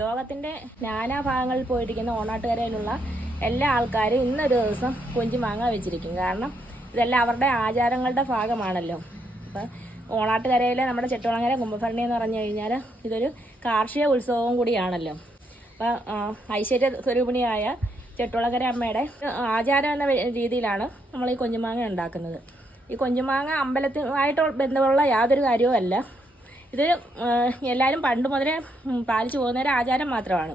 ലോകത്തിന്റെ നാനാ ഭാഗങ്ങളിൽ പോയിരിക്കുന്ന ഓണാട്ടുകരയിലുള്ള എല്ലാ ആൾക്കാരും ഇന്നൊരു ദിവസം കൊഞ്ചു മാങ്ങ വെച്ചിരിക്കും. കാരണം ഇതെല്ലാം അവരുടെ ആചാരങ്ങളുടെ ഭാഗമാണല്ലോ. അപ്പം ഓണാട്ടുകരയിലെ നമ്മുടെ ചെട്ടുളങ്ങര കുംഭഭരണി എന്ന് പറഞ്ഞു കഴിഞ്ഞാൽ ഇതൊരു കാർഷിക ഉത്സവവും കൂടിയാണല്ലോ. അപ്പം ഐശ്വര്യ സ്വരൂപിണിയായ ചെട്ടുളങ്ങര അമ്മയുടെ ആചാരം എന്ന രീതിയിലാണ് നമ്മൾ ഈ കൊഞ്ചുമാങ്ങ ഉണ്ടാക്കുന്നത്. ഈ കൊഞ്ചുമാങ്ങ അമ്പലത്തുമായിട്ട് ബന്ധമുള്ള യാതൊരു കാര്യവും അല്ല ഇത് എല്ലാവരും പണ്ട് മുതലേ പാലിച്ചു പോകുന്ന ഒരു ആചാരം മാത്രമാണ്.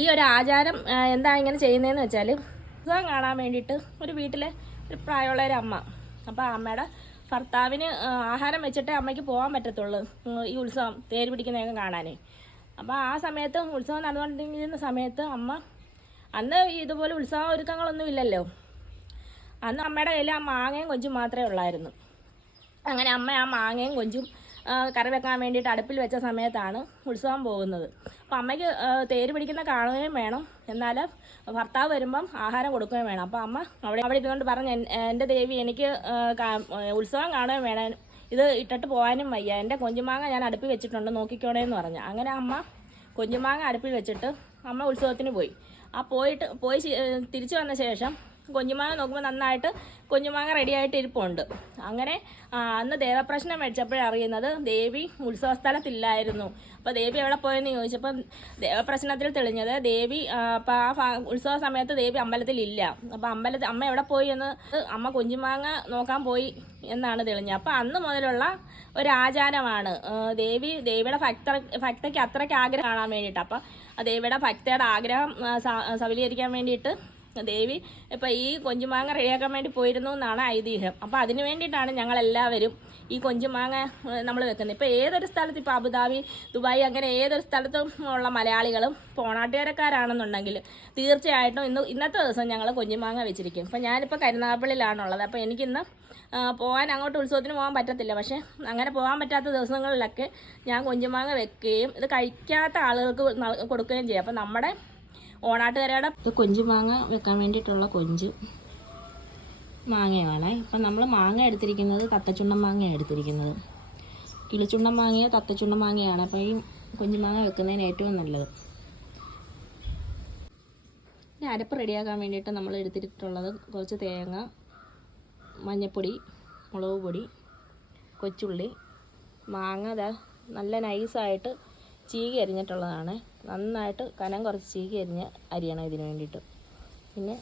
ഈ ഒരു ആചാരം എന്താ ഇങ്ങനെ ചെയ്യുന്നതെന്ന് വെച്ചാൽ ഉത്സവം കാണാൻ വേണ്ടിയിട്ട് ഒരു വീട്ടിലെ ഒരു പ്രായമുള്ള ഒരു അമ്മ. അപ്പോൾ അമ്മയുടെ ഭർത്താവിന് ആഹാരം വെച്ചിട്ടേ അമ്മയ്ക്ക് പോകാൻ പറ്റത്തുള്ളൂ ഈ ഉത്സവം തേര് പിടിക്കുന്നതൊക്കെ കാണാനേ. അപ്പോൾ ആ സമയത്ത് ഉത്സവം നടന്നുകൊണ്ടിരിക്കുന്ന സമയത്ത് അമ്മ അന്ന് ഇതുപോലെ ഉത്സവ ഒരുക്കങ്ങളൊന്നും ഇല്ലല്ലോ. അന്ന് അമ്മയുടെ കയ്യിൽ ആ മാങ്ങയും കൊഞ്ചും മാത്രമേ ഉള്ളായിരുന്നു. അങ്ങനെ അമ്മ ആ മാങ്ങയും കൊഞ്ചും കറി വെക്കാൻ വേണ്ടിയിട്ട് അടുപ്പിൽ വെച്ച സമയത്താണ് ഉത്സവം പോകുന്നത്. അപ്പം അമ്മയ്ക്ക് തേര് പിടിക്കുന്ന കാണുകയും വേണം. എന്നാൽ ഭർത്താവ് വരുമ്പം ആഹാരം കൊടുക്കുകയും വേണം. അപ്പം അമ്മ അവിടെ അവിടെ ഇരുന്നുകൊണ്ട് പറഞ്ഞു എന്റെ ദേവി എനിക്ക് ഉത്സവം കാണുകയും വേണം. ഇത് ഇട്ടിട്ട് പോകാനും വയ്യ. എന്റെ കൊഞ്ചുമാങ്ങ ഞാൻ അടുപ്പിൽ വെച്ചിട്ടുണ്ട്. നോക്കിക്കോണേ എന്ന് പറഞ്ഞു. അങ്ങനെ അമ്മ കൊഞ്ചുമാങ്ങ അടുപ്പിൽ വെച്ചിട്ട് അമ്മ ഉത്സവത്തിന് പോയി. ആ പോയിട്ട് പോയി തിരിച്ചു വന്ന ശേഷം കൊഞ്ഞുമാങ്ങ നോക്കുമ്പോൾ നന്നായിട്ട് കുഞ്ഞുമാങ്ങ റെഡിയായിട്ട് ഇരിപ്പുണ്ട്. അങ്ങനെ അന്ന് ദേവപ്രശ്നം മേടിച്ചപ്പോഴാണ് അറിയുന്നത് ദേവി ഉത്സവ സ്ഥലത്തില്ലായിരുന്നു അപ്പോൾ ദേവി എവിടെ പോയെന്ന് ചോദിച്ചപ്പം ദേവപ്രശ്നത്തിൽ തെളിഞ്ഞത് ദേവി അപ്പോൾ ആ ഉത്സവ സമയത്ത് ദേവി അമ്പലത്തിലില്ല. അപ്പോൾ അമ്പലത്തിൽ അമ്മ എവിടെ പോയി എന്ന് അമ്മ കുഞ്ഞുമാങ്ങ നോക്കാൻ പോയി എന്നാണ് തെളിഞ്ഞത്. അപ്പോൾ അന്ന് മുതലുള്ള ഒരു ആചാരമാണ് ദേവി ദേവിയുടെ ഭക്ത ഭക്തയ്ക്ക് അത്രയ്ക്ക് ആഗ്രഹം കാണാൻ വേണ്ടിയിട്ട്. അപ്പം ആ ദേവിയുടെ ഭക്തയുടെ ആഗ്രഹം ആ, സ- സഫലീകരിക്കാൻ വേണ്ടിയിട്ട് ദേവി ഇപ്പം ഈ കൊഞ്ചുമാങ്ങ റെഡിയാക്കാൻ വേണ്ടി പോയിരുന്നു എന്നാണ് ഐതിഹ്യം. അപ്പോൾ അതിന് വേണ്ടിയിട്ടാണ് ഞങ്ങളെല്ലാവരും ഈ കൊഞ്ചുമാങ്ങ നമ്മൾ വെക്കുന്നത്. ഇപ്പം ഏതൊരു സ്ഥലത്ത് ഇപ്പോൾ അബുദാബി ദുബായ് അങ്ങനെ ഏതൊരു സ്ഥലത്തും ഉള്ള മലയാളികളും പോണാട്ടുകാരക്കാരാണെന്നുണ്ടെങ്കിൽ തീർച്ചയായിട്ടും ഇന്ന് ഇന്നത്തെ ദിവസം ഞങ്ങൾ കൊഞ്ചുമാങ്ങ വെച്ചിരിക്കും. ഇപ്പം ഞാനിപ്പോൾ കരുനാഗപ്പള്ളിയിലാണുള്ളത്. അപ്പോൾ എനിക്കിന്ന് പോകാൻ അങ്ങോട്ട് ഉത്സവത്തിന് പോകാൻ പറ്റത്തില്ല. പക്ഷേ അങ്ങനെ പോകാൻ പറ്റാത്ത ദിവസങ്ങളിലൊക്കെ ഞാൻ കൊഞ്ചുമാങ്ങ വെക്കുകയും ഇത് കഴിക്കാത്ത ആളുകൾക്ക് കൊടുക്കുകയും ചെയ്യും. അപ്പം നമ്മുടെ ഓണാട്ടുകരയുടെ ഇത് കൊഞ്ചുമാങ്ങ വെക്കാൻ വേണ്ടിയിട്ടുള്ള കൊഞ്ച് മാങ്ങയാണ്. ഇപ്പം നമ്മൾ മാങ്ങ എടുത്തിരിക്കുന്നത് തത്തച്ചുണ്ടൻ മാങ്ങയാണ് എടുത്തിരിക്കുന്നത്. കിളിച്ചുണ്ടൻ മാങ്ങയോ തത്തച്ചുണ്ടൻ മാങ്ങയാണ്. അപ്പോൾ ഈ കുഞ്ഞുമാങ്ങ വെക്കുന്നതിന് ഏറ്റവും നല്ലത്. ഇനി അരപ്പ് റെഡിയാക്കാൻ വേണ്ടിയിട്ട് നമ്മൾ എടുത്തിട്ടുള്ളത് കുറച്ച് തേങ്ങ മഞ്ഞൾപ്പൊടി മുളക് പൊടി കൊച്ചുള്ളി മാങ്ങ നല്ല നൈസായിട്ട് ചീകി അരിഞ്ഞിട്ടുള്ളതാണ്. നന്നായിട്ട് കനം കുറച്ച് ചീകി അരിഞ്ഞ് അരിയണം ഇതിന് വേണ്ടിയിട്ട്. പിന്നെ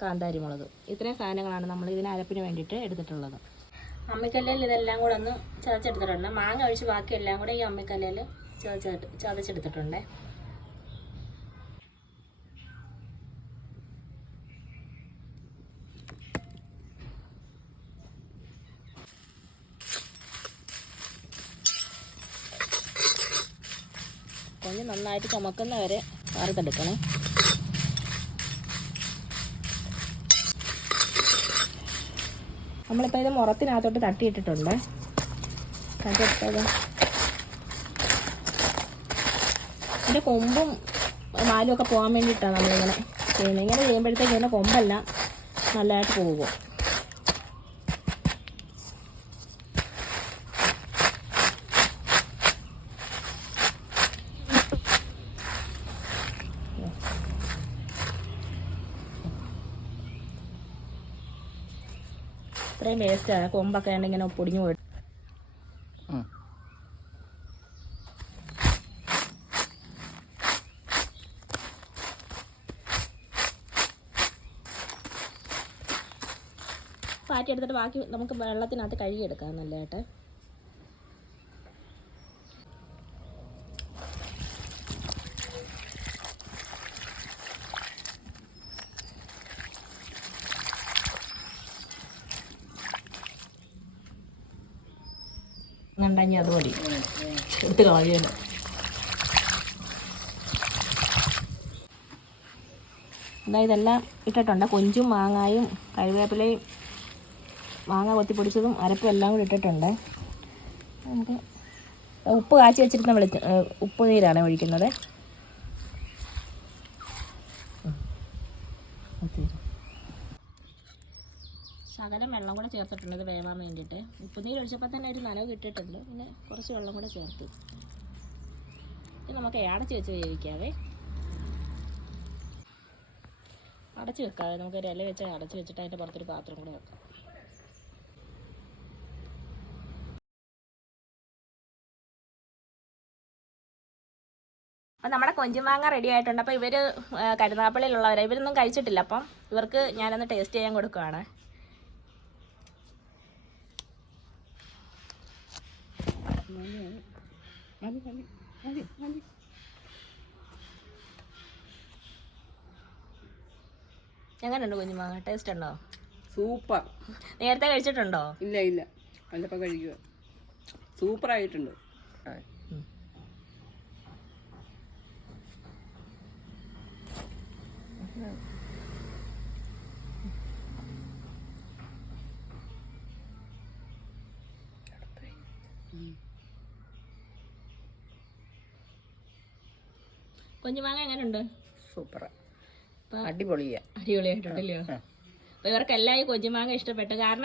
കാന്താരി മുളക്. ഇത്രയും സാധനങ്ങളാണ് നമ്മൾ ഇതിന് അരപ്പിന് വേണ്ടിയിട്ട് എടുത്തിട്ടുള്ളത്. അമ്മിക്കല്ലിൽ ഇതെല്ലാം കൂടെ ഒന്ന് ചതച്ചെടുത്തിട്ടുണ്ട്. മാങ്ങ ഒഴിച്ച് ബാക്കി എല്ലാം കൂടെ ഈ അമ്മിക്കല്ലിൽ ചതച്ചെടുത്ത് ചതച്ചെടുത്തിട്ടുണ്ട്. കൊഞ്ച് നന്നായിട്ട് ചുമക്കുന്നവരെ വറുത്തെടുക്കണം നമ്മളിപ്പോൾ ഇത് മുറത്തിനകത്തോട്ട് തട്ടിയിട്ടിട്ടുണ്ട്. തട്ടിയിട്ടത് ഇതിന്റെ കൊമ്പും മാലും ഒക്കെ പോകാൻ വേണ്ടിയിട്ടാണ് നമ്മളിങ്ങനെ ചെയ്യുന്നത്. ഇങ്ങനെ ചെയ്യുമ്പോഴത്തേക്ക് ഇതിന്റെ കൊമ്പെല്ലാം നല്ലതായിട്ട് പോകും. ഇത്രയും വേസ്റ്റാണ് കൊമ്പൊക്കെ ഇങ്ങനെ പൊടിഞ്ഞു പോയി. പാറ്റി എടുത്തിട്ട് ബാക്കി നമുക്ക് വെള്ളത്തിനകത്ത് കഴുകിയെടുക്കാം നല്ലതായിട്ട് ഉണ്ടെങ്കിൽ അത് മതി. എടുത്ത് കളയാനും ഇതാ ഇതെല്ലാം ഇട്ടിട്ടുണ്ട്. കൊഞ്ചും മാങ്ങായും കറിവേപ്പിലയും മാങ്ങ കൊത്തിപ്പൊടിച്ചതും അരപ്പും എല്ലാം കൂടി ഇട്ടിട്ടുണ്ട്. നമുക്ക് ഉപ്പ് കാച്ചി വെച്ചിരുന്ന വെളിച്ചം ഉപ്പ് നീരാണ് ഒഴിക്കുന്നത്. ശകലം വെള്ളം കൂടെ ചേർത്തിട്ടുണ്ട് ഇത് വേവാൻ വേണ്ടിയിട്ട്. ഉപ്പ് നീര് ഒഴിച്ചപ്പോൾ തന്നെ ഒരു നനവ് കിട്ടിയിട്ടുണ്ട്. പിന്നെ കുറച്ച് വെള്ളം കൂടെ ചേർത്ത്. ഇത് നമുക്ക് അടച്ച് വെച്ച് വേവിക്കാവേ. അടച്ച് വെക്കാവേ. നമുക്ക് ഒരു ഇല വെച്ച് അടച്ച് വെച്ചിട്ട് അതിന്റെ പുറത്തൊരു പാത്രം കൂടെ വെക്കാം. അപ്പം നമ്മുടെ കൊഞ്ചുമാങ്ങ റെഡി ആയിട്ടുണ്ട്. അപ്പോൾ ഇവർ കരുനാപ്പള്ളിയിലുള്ളവരാണ് ഇവരൊന്നും കഴിച്ചിട്ടില്ല. അപ്പം ഇവർക്ക് ഞാനൊന്ന് ടേസ്റ്റ് ചെയ്യാൻ കൊടുക്കുകയാണ് എങ്ങനെയുണ്ട് കുഞ്ഞുമാങ്ങ ടേസ്റ്റ് ഉണ്ടോ? സൂപ്പർ. നേരത്തെ കഴിച്ചിട്ടുണ്ടോ? ഇല്ല ഇല്ല. വല്ലപ്പോൾ കഴിക്കുക സൂപ്പർ ആയിട്ടുണ്ട് കുഞ്ഞുമാങ്ങ എങ്ങനെയുണ്ട് സൂപ്പർ. അടിപൊളിയാ. അടിപൊളിയായിട്ടുണ്ടല്ലോ അപ്പൊ ഇവർക്കെല്ലാം ഈ കൊഞ്ചുമാങ്ങ ഇഷ്ടപ്പെട്ടു. കാരണം